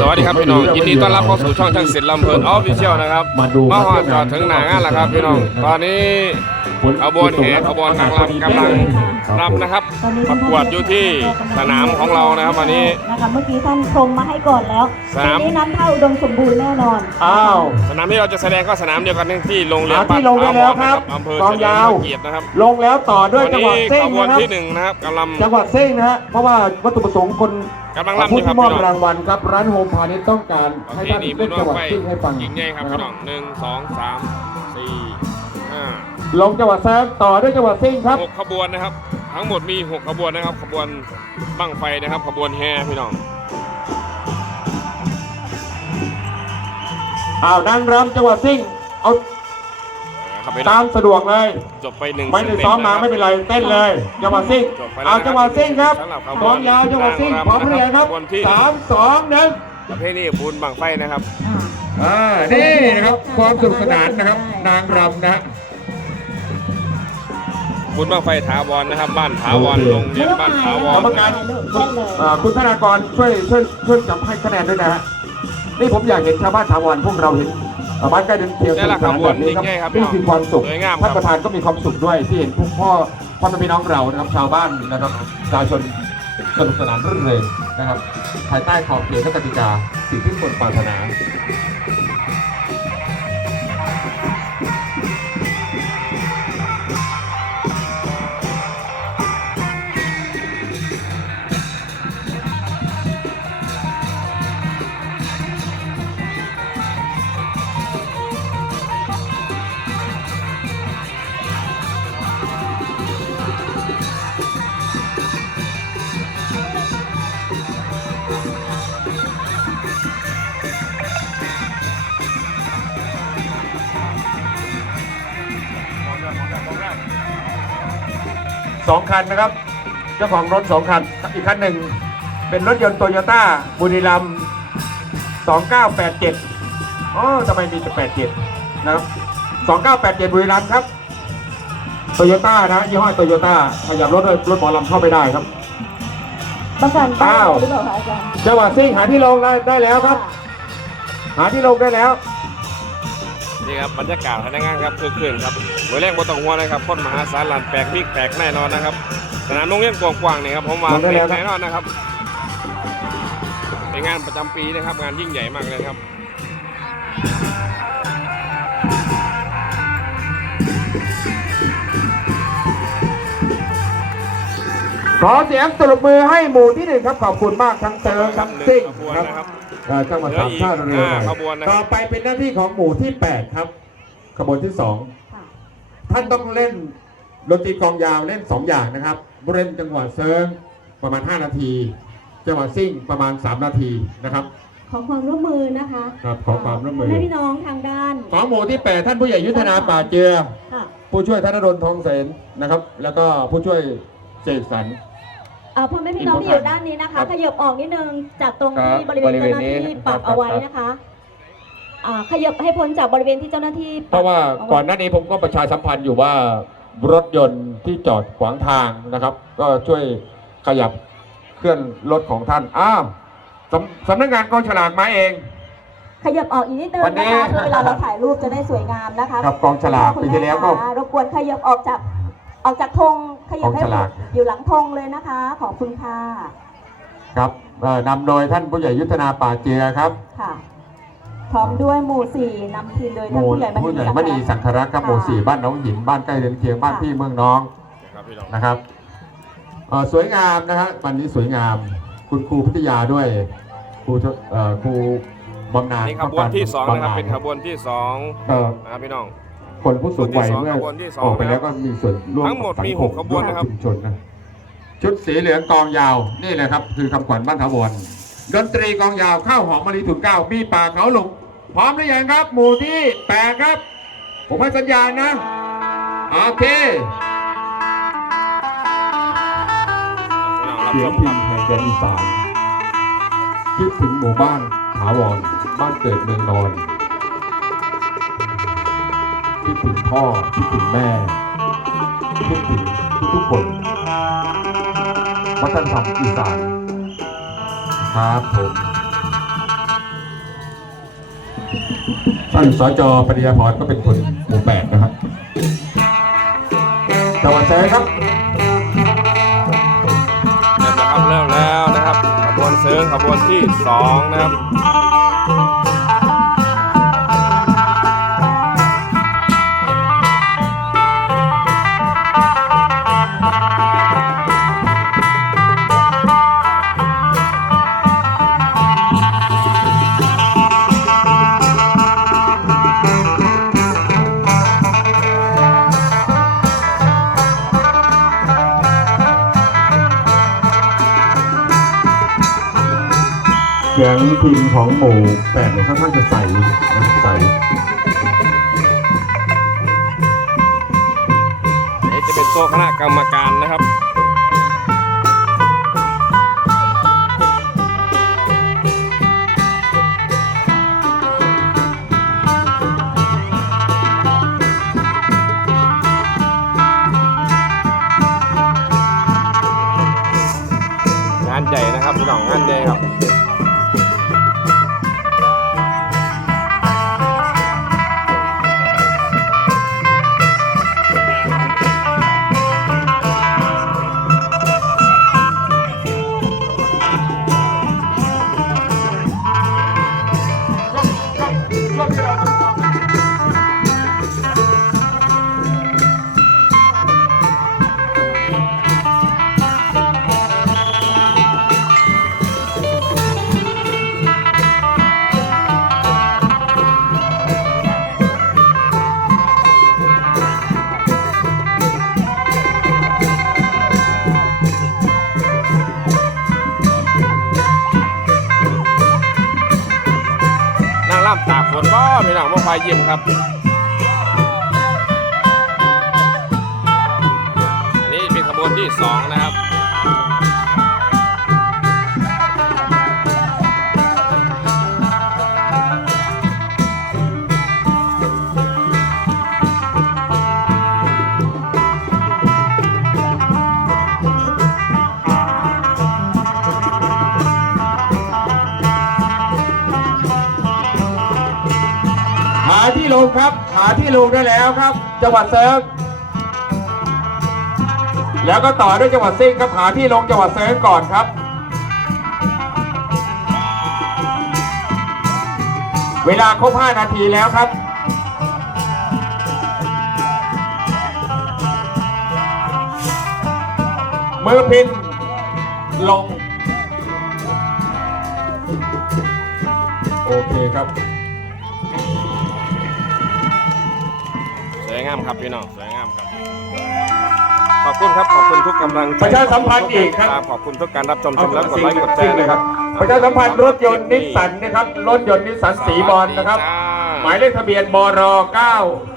สวัสดีครับพี่น้องยินดีต้อนรับเข้าสู่ช่องช่างศิลป์ลำเพลินออฟฟิเชียลนะครับมาดูมาฮอดจอดถึงหนางานแล้วครับพี่น้องตอนนี้ขบวนแห่ขบวนนางรำกำลังรำนะครับประกวดอยู่ที่สนามของเรานะครับวันนี้นะคะเมื่อกี้ท่านชมมาให้ก่อนแล้วสนามปีนี้น้ำท่าอุดมสมบูรณ์แน่นอนอ้าวสนามที่เราจะแสดงก็สนามเดียวกันที่โรงเรียนหาที่ลงได้แล้วครับอำเภอกองเฉลิยามวพระเกียรตินะครับลงแล้วต่อด้วยวันจังหวันี้ดเซ้งขบวนนะครับที่หนึ่งนะครับกำลังจังหวัดเซ้งนะฮะเพราะว่าวัตถุประสงค์คน กำลังรำอผู้ยู่ครับที่มอบพี่น้องรางวัลครับร้านโฮมพาณิชย์ต้องการโอให้เคท่านนี่บุเล่ญนจังหวัดไฟเซ้งให้ฟังยิงใหญ่ครับนะพี่น้องหนึ่งสองสามสี่ห้าลงจังหวัดแซงต่อด้วยจังหวัดเซ้งครับหกขบวนนะครับ ทั้งหมดมีหกขบวนนะครับ ขบวนบั้งไฟนะครับ ขบวนแห่พี่น้องอ้าวนางรำจังหวัดเซ้งเอา ครับไปตามสะดวกเลย จบไปหนึ่งไม่ได้ซ้อมมาไม่เป็นไรเต้นเลยจังหวัดเซ้งจบไปแล้วเอาจังหวัดเซ้งครับสำหรับขกองยาวจังหวัดเซ้งพร้อมเพรียงครับขบวนที่ สามสองหนึ่งประเภทนี้บุญบั้งไฟนะครับ อ่านี่นะครับความสนุกสนานนะครับ นางรำนะฮะ บุญบั้งไฟถาวรนะครับ บ้านถาวรโอเคโรงเรียนบ้านถาวกรรรมการได้เลยอ่าคุณธนากรช่วยช่วยช่วยจับให้คะแนนด้วยนะฮะนี่ผมอยากเห็นชาวบ้านถาวรพวกเราเห็นอ่า บ้านใกล้เดินเที่ยวสนี่นุแหละกสนานแบบนี้ครับขบวนยิ่งใหญ่ครับนี่คือความสุขสวยงามครับท่านประธานก็มีความสุขด้วยที่เห็นพวกพ่อพ่อแม่พี่น้องเรานะครับชาวบ้านนะครับประชาชนสนุกสนานรื่นเริงนะครับภายใต้ขอบเขตและกติกาสิ่งที่คนปรารถนา สองคันนะครับ เจ้าของรถสองคัน อีกคันหนึ่งเป็นรถยนต์โตโยต้าบุรีรัมย์2987อ๋อทำไมมีแต่87 นะครับ 2987 บุรีรัมย์ครับโตโยต้านะยี่ห้อโตโยต้าขยับรถด้วยรถหมอลำเข้าไปได้ครับต้องการบ้าอ้าวหรือเปล่าคะอาจารย์จังหวัดซิ่งหาที่ลงได้ได้แล้วครับ หาที่ลงได้แล้ว นี่ครับบรรยากาศภายในงานครับคือคืนครับเมื่อแรกบ่ต้องหัวงนะครับคนมหาศาลหลานแปลกพริกแปลกแน่นอนนะครับสนามโรงเรียนกว้างๆนี่ครับผมว่าลงได้แปลแล้วกครับแน่นอนนะครับเป็นงานประจำปีนะครับ งานยิ่งใหญ่มากเลยครับขอเสียงตบมือให้หมู่ที่หนึ่งครับ ขอบคุณมากทั้งเติมทั้งซิ่งขบวนครับนะครับ เอ่อจังหวัดสามชาติเรือหน่อยขบวนนะครับ ต่อไปเป็นหน้าที่ของหมู่ที่ 8 ครับขบวนที่ ค่ะ2 ท่านต้องเล่นดนตรีกลองยาวเล่น 2 อย่างนะครับเล่นจังหวะเซิร์งประมาณ 5 นาที จังหวะซิ่งประมาณ 3 นาทีนะครับ ขอความร่วมมือนะคะครับขอความร่วมมือ ให้พี่น้องทางด้านของหมู่ที่ 8 ท่านผู้ใหญ่ยุทธนาป่าเจือ ค่ะผู้ช่วยธนดลทองเสนนะครับ แล้วก็ผู้ช่วยเสกสรร เอ่อพ่อแม่พี่น้องที่อยู่ด้านนี้นะคะครับขยับออกนิดนึงจากตรงครับที่บริเวณเจ้าหน้าที่บริเวณนี้ปักครับเอาไว้ครับนะคะอ่าขยับให้พ้นจากบริเวณที่เจ้าหน้าที่เพราะว่าปัก่อนหน้านี้ผมก็ประชาสัมพันธ์อยู่ว่ารถยนต์ที่จอดขวางทางนะครับ ก็ช่วยขยับเคลื่อนรถของท่านอ้าวสำสำนักงานกองฉลากมาเอง ขยับออกอีกนิดนึงวันนี้นะคะเพื่อเวลาเราถ่ายรูปจะได้สวยงามนะคะครับกองฉลากคุณปีที่แล้วก็ม่คะรบกวนขยับออกจากออกจากธง ขยับให้กองฉลากอยู่หลังธงเลยนะคะ ขอบคุณค่ะครับเอ่อนำโดยท่านผู้ใหญ่ยุทธนาป่าเจือครับค่ะพร้อมด้วยหมู่สี่นำทีมโดยหท่านมู่ผู้ใหญ่ผู้ใหญ่มมณีสังครักษ์ครับหมู่สี่บ้านหน้องหินบ้านใกล้เรือนเคียงบ้านพี่เมืองน้องครับพี่น้องนะครับเอ่อสวยงามนะฮะวันนี้สวยงาม คุณครูพิทยาด้วยครูทเอ่อครูบำนาญนี่ขบวนที่สองนะครับำาญเป็นขบวนที่สองเอ่อนะครับพี่น้อง คนผู้สูงวัยขบวนที่สองเมื่อขบวนที่สองออกไปแล้วก็มีส่วนร่วมทั้งหมดกับมีสังหคกขบวนนะครับชุมชนนะชุดสีเหลืองกองยาวนี่แหละครับ คือคำขวัญบ้านถาวรดนตรีกองยาวข้าวหอมมะลิถุงเก้ามีป่าเขาหลงพร้อมหรือยังครับ หมู่ที่แปดครับ ผมให้สัญญาณนะโอเคพี่น้องรับเสียชงมพิครัมบพ์แห่งแดนอีสานคิดถึงหมู่บ้านถาวรบ้านเกิดเมืองนอน คิดถึงพ่อคิดถึงแม่คิดถึงทุกคนวัฒนธรรมอีสานครับผมท่านสจปริยาพรก็เป็นคนหมู่แปดนะครับจังหวัดแสงครับเริ่มแล้วครับเริ่มแล้วนะครับขบวนเสริงขบวนที่สองนะครับ เสียงพิมพ์ของหมู่แปดเนี่ยค่อนข้างจะใสใสนี่จะเป็นโต๊ะคณะกรรมการนะครับ นบ่พี่น้องบ่พายเยี่ยมครับ อันนี้เป็นขบวนที่สองนะครับ ลงครับ หาที่ลงได้แล้วครับ จังหวัดเซิร์ฟแล้วก็ต่อด้วยจังหวัดซิ่งครับหาที่ลงจังหวัดเซิร์ฟก่อนครับเวลาครบ 5 นาทีแล้วครับ มือพิน ลง โอเคครับ วยงามครับพี่น้องสวยงามครับ ขอบคุณครับขอบคุณทุกกำลังใจประชาสัมพันธ์อีกครับ ขอบคุณทุกการรับชมชมแล้วกดไลค์กดแชร์นะครับ ประชาสัมพันธ์รถยนต์นิสสันนะครับ รถยนต์นิสสันสีบอลนะครับ หมายเลขทะเบียนบร9